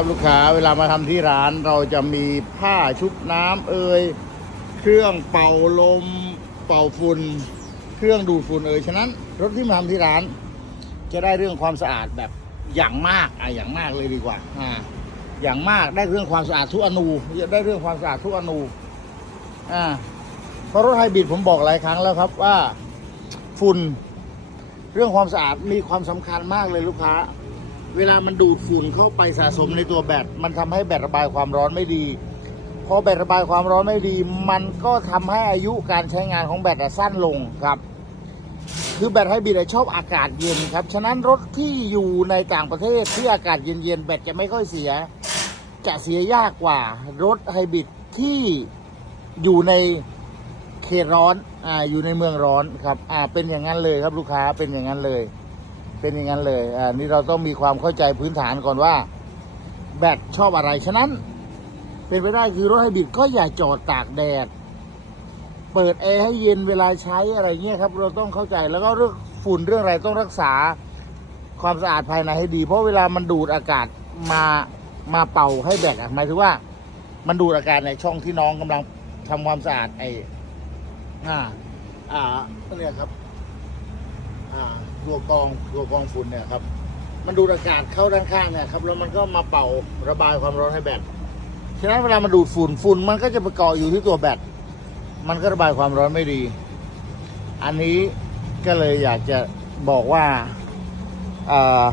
ครับลูกค้าเวลามาทำที่ร้านเราจะมีผ้าชุบน้ำเอ่ยเครื่องเป่าลม เป่าฝุ่นเครื่องดูดฝุ่นเอ่ยฉะนั้นรถที่มาทำที่ร้าน จะได้เรื่องความสะอาดแบบอย่างมากอะอย่างมากเลยดีกว่าอ่า อย่างมากได้เรื่องความสะอาดทุกอนูได้เรื่องความสะอาดทุกอนูอ่าเพราะรถไฮบริดผมบอกหลายครั้งแล้วครับว่าฝุ่นเรื่องความสะอาดมีความสำคัญมากเลยลูกค้า เวลามันดูดฝุ่นเข้าไปสะสมในตัวแบต มันทำให้แบตระบายความร้อนไม่ดี พอแบตระบายความร้อนไม่ดี มันก็ทำให้อายุการใช้งานของแบตสั้นลงครับ คือแบตไฮบริดชอบอากาศเย็นครับ ฉะนั้นรถที่อยู่ในต่างประเทศที่อากาศเย็นๆแบตจะไม่ค่อยเสีย จะเสียยากกว่ารถไฮบริดที่อยู่ในเขตร้อน อ่า อยู่ในเมืองร้อนครับ อ่า เป็นอย่างนั้นเลยครับลูกค้า เป็นอย่างนั้นเลย เป็นอย่างนั้นเลยอ่านี่เราต้องมีความเข้าใจพื้นฐานก่อนว่า แบตชอบอะไร ฉะนั้น เป็นไปได้คือรถไฮบริดก็อย่าจอดตากแดด เปิดแอร์ให้เย็นเวลาใช้อะไรเงี้ยครับ เราต้องเข้าใจแล้วก็เรื่องฝุ่นเรื่องอะไรต้องรักษาความสะอาดภายในให้ดี เพราะเวลามันดูดอากาศมามาเป่าให้แบตอะหมายถึงว่า มันดูดอากาศในช่องที่น้องกำลังทำความสะอาดไอ้อ่า อ่าเนี่ยครับ อ่าตัวกรองตัวกรองฝุ่นเนี่ยครับ มันดูดอากาศเข้าด้านข้างเนี่ยครับ แล้วมันก็มาเป่าระบายความร้อนให้แบตฉะนั้นเวลามันดูดฝุ่นฝุ่นมันก็จะไปเกาะอยู่ที่ตัวแบตมันก็ระบายความร้อนไม่ดี อันนี้ก็เลยอยากจะบอกว่าอ่า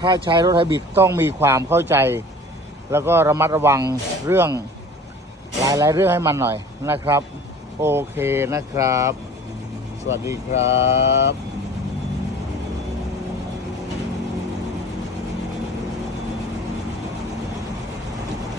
ถ้าใช้รถไฮบริดต้องมีความเข้าใจ แล้วก็ระมัดระวังเรื่องหลาย ๆ เรื่องให้มันหน่อยนะครับ โอเคนะครับ สวัสดีครับ